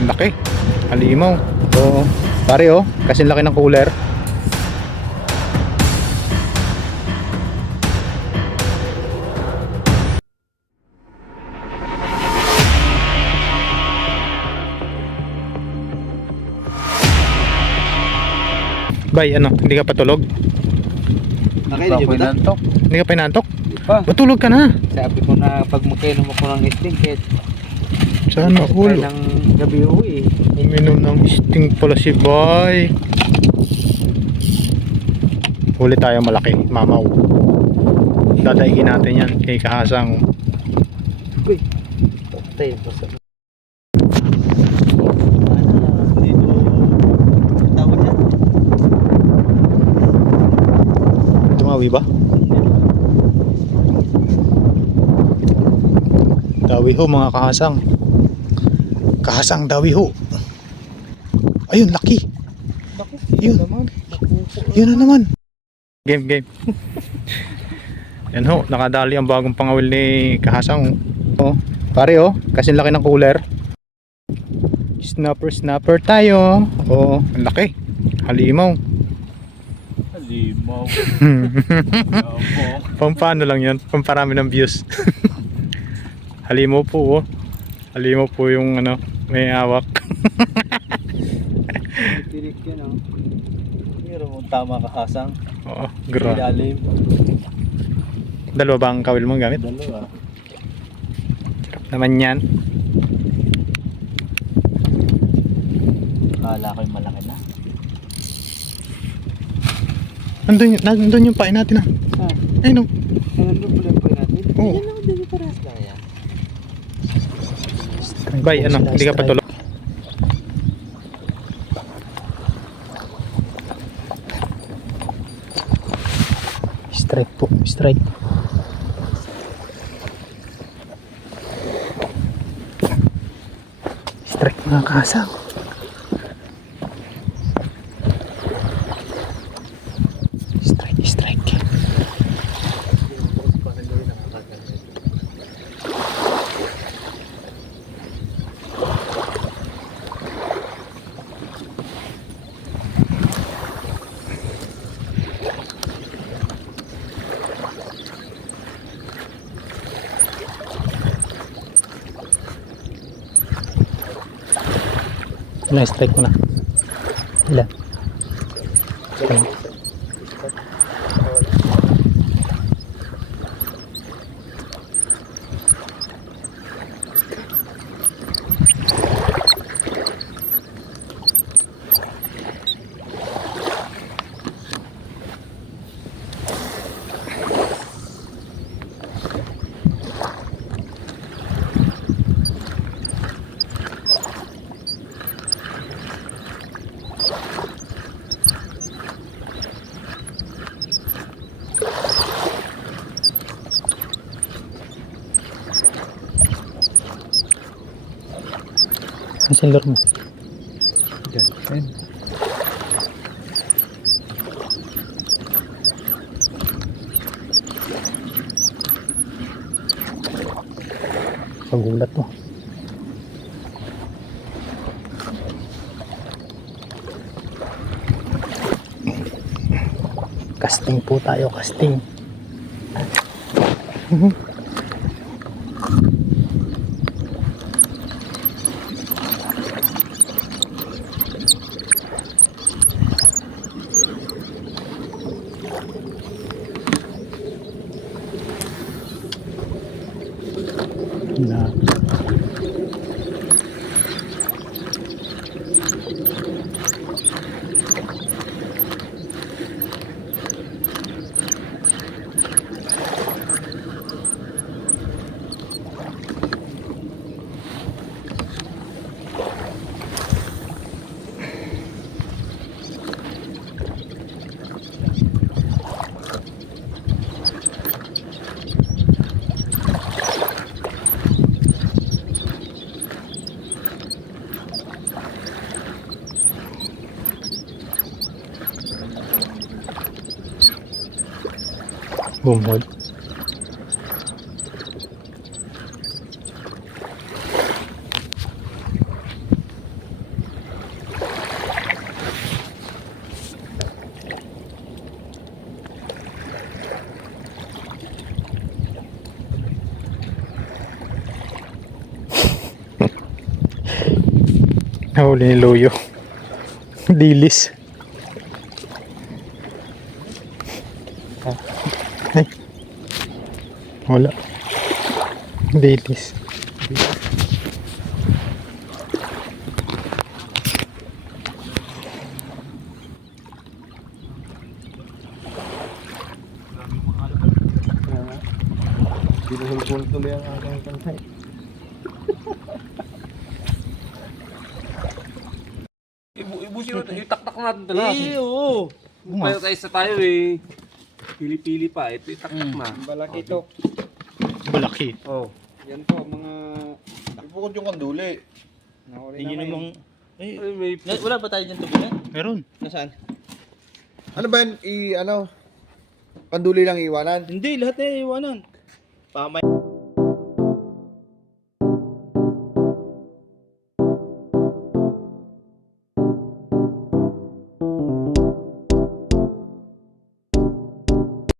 Ang laki. Halimaw. Oo. Pare oh, kasi laki ng cooler. Bay, ano, hindi ka patulog? Hindi pa pinantok. Hindi ka pinantok? Hindi pa. Matulog ka na. Sabi ko na pag makainom ako ng sting, kahit Sana all. ng gabi uwi. Uminom ng sting pala si Bay. Huli tayo malaki, mamaw. Dadaigin natin yan kay Kahasang. Uy, patay pa sa... Tumawi ba? Dawi ho mga Kahasang. Kahasang dawi ho. Ayun, laki. Yun. Yun na naman. Game. Yan ho, nakadali ang bagong pangawil ni Kahasang. Oh, pare oh, kasi laki ng cooler. Snapper tayo. Oh, ang laki. Halimaw. Halimaw. Pampano lang yan, pamparami ng views. Halimaw po oh. Halimaw po yung ano, may hawak. Tirik yan oh. Pero mong tama Kahasang. Oo, grabe. Ilalim. Dalawa ba ang kawil mong gamit? Dalawa. Sarap naman yan. Akala ko'y malaki na. Nandun yung pain natin ah. Ayun oh. Nandun pala po natin. Oo. Yan naman din paras lang yan. Bay, ano, hindi ka patulog? Strike po, strike. Strike mga Kahasang. Strike. Ilan strike mo na? Ilan? Nasaan laro mo? Diyan. Ayun. Pagulat mo. Casting po tayo, casting. Na bumod. Nahuli ni Loyo. Dilis. Ay. Wala. Dilis. Binuhulpul tuloy ang aking kansay. Ibusin natin, itaktak natin ito lahat. Oo. Pero tayo sa tayo eh. Pili-pili pa, ito itaktak na. Balaki to. Malaki. Oh. Yan po, mga... Ibukod yung kanduli. Tingin namang... Ay, may... Wala ba tayo dyan tubulan? Meron. Nasaan? Ano ba yan? Kanduli lang iwanan? Hindi, lahat na iwanan. Pamay.